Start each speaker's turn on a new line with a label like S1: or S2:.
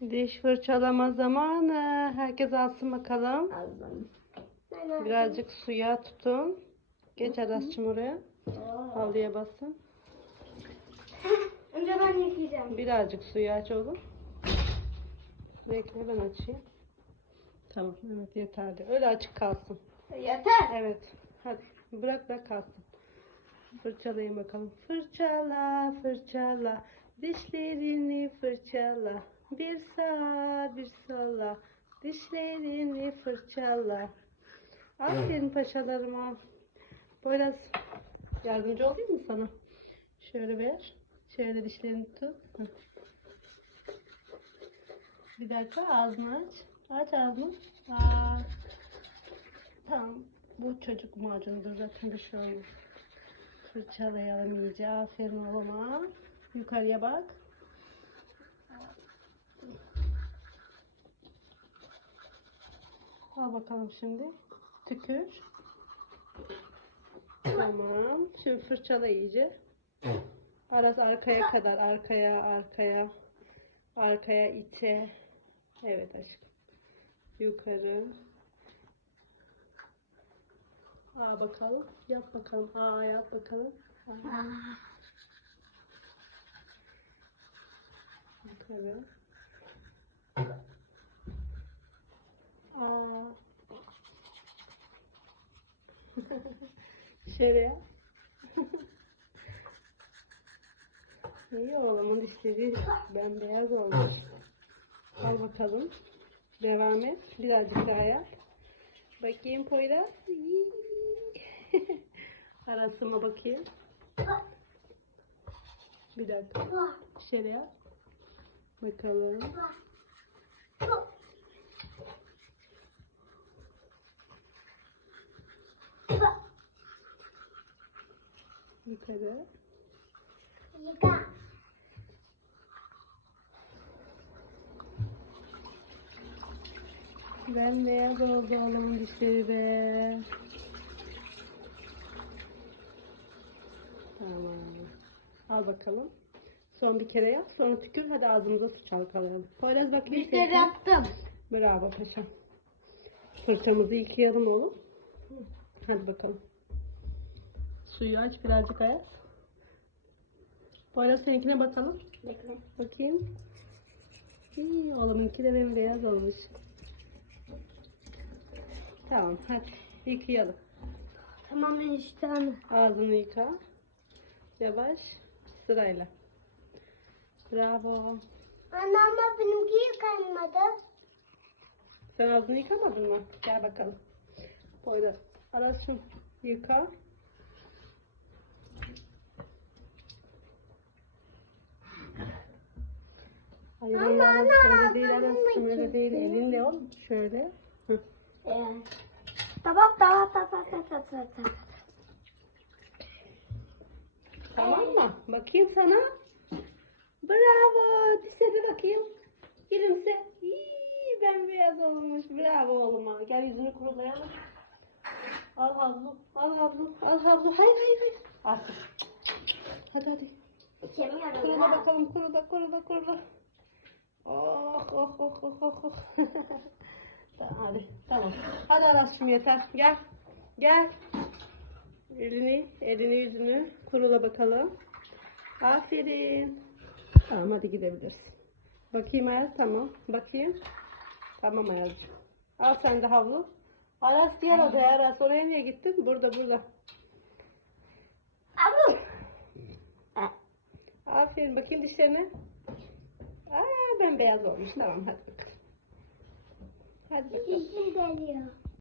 S1: Diş fırçalama zamanı. Herkes alsın bakalım.
S2: Aldım.
S1: Birazcık suya tutun. Geç Aras'cığım oraya. Havluya basın.
S2: Önce ben yıkayacağım.
S1: Birazcık suyu aç oğlum. Bekle ben açayım. Tamam evet yeterli. Öyle açık kalsın.
S2: Yeter.
S1: Evet. Hadi bırak bırak kalsın. Fırçalayın bakalım. Fırçala fırçala. Dişlerini fırçala. Bir sağa bir sola. Dişlerini fırçala. Aferin paşalarıma. Poyraz yardımcı olayım mı sana? Şöyle ver. Şöyle dişlerini tut. Bir dakika ağzını aç. Aç ağzını. Aa. Tamam. Bu çocuk macunudur zaten bir şey olmaz. Fırçalayalım iyice. Aferin oğluma. Yukarıya bak. Al bakalım şimdi. Tükür. Tamam. Şimdi fırçala iyice. Aras arkaya kadar. Arkaya, arkaya. Arkaya ite. Evet aşkım. Yukarı. Aa bakalım. Yap bakalım. Aa yap bakalım. Aa. Yukarı. Şöyle yap. İyi oğlumun dişleri bembeyaz olmuş. Al bakalım. Devam et. Birazcık daha yap. Bakayım Poyraz. Arasıma bakayım. Bir dakika. Şöyle yap. Bakalım. Yukarı.
S2: Yıka.
S1: Bembeyaz oldu oğlumun dişleri be. Tamam. Al bakalım. Son bir kere yap. Sonra tükür. Hadi ağzımıza su çalkalayalım. Poyraz bakayım.
S2: Bir kere yaptım.
S1: Bravo paşam. Fırçamızı yıkayalım oğlum. Hadi bakalım. Suyu aç birazcık Ayaz. Poyraz seninkine bakalım.
S2: Bakalım.
S1: Bakayım. İyi, oğlumunki de bembeyaz olmuş. Tamam hadi yıkayalım.
S2: Tamam eniştem.
S1: Ağzını yıka. Yavaş sırayla. Bravo.
S2: Anne ama benimki yıkanmadı.
S1: Sen ağzını yıkamadın mı? Gel bakalım. Poyraz arasın yıka. Hayır
S2: Ama
S1: Aras öyle değil öyle değil. Elinle ol. Şöyle. Hı.
S2: Evet. Tamam tamam tamam tamam tamam tamam.
S1: Mı? Bakayım sana. Bravo. Dişe bakayım. Gülümse. İyi, bembeyaz olmuş. Bravo oğluma. Gel yüzünü kurulayalım. Al havlu. Al havlu. Al havlu. Hayır hayır hayır. Artık. Hadi hadi. Kurula bakalım. Kurula kurula kurula. Oh oh oh oh oh. oh. hadi. Tamam. Hadi Aras'cığım yeter. Gel. Gel. Elini, elini yüzünü kurula bakalım. Aferin. Tamam hadi gidebilirsin. Bakayım Ayaz tamam. Bakayım. Tamam Ayaz'cığım. Al sen de havlu. Aras diğer odaya Aras. Oraya niye gittin? Burada burada. Aferin bakayım dişlerine. Aa ben beyaz olmuş. Tamam hadi bakalım. Hadi bakalım.
S2: Dişim geliyor.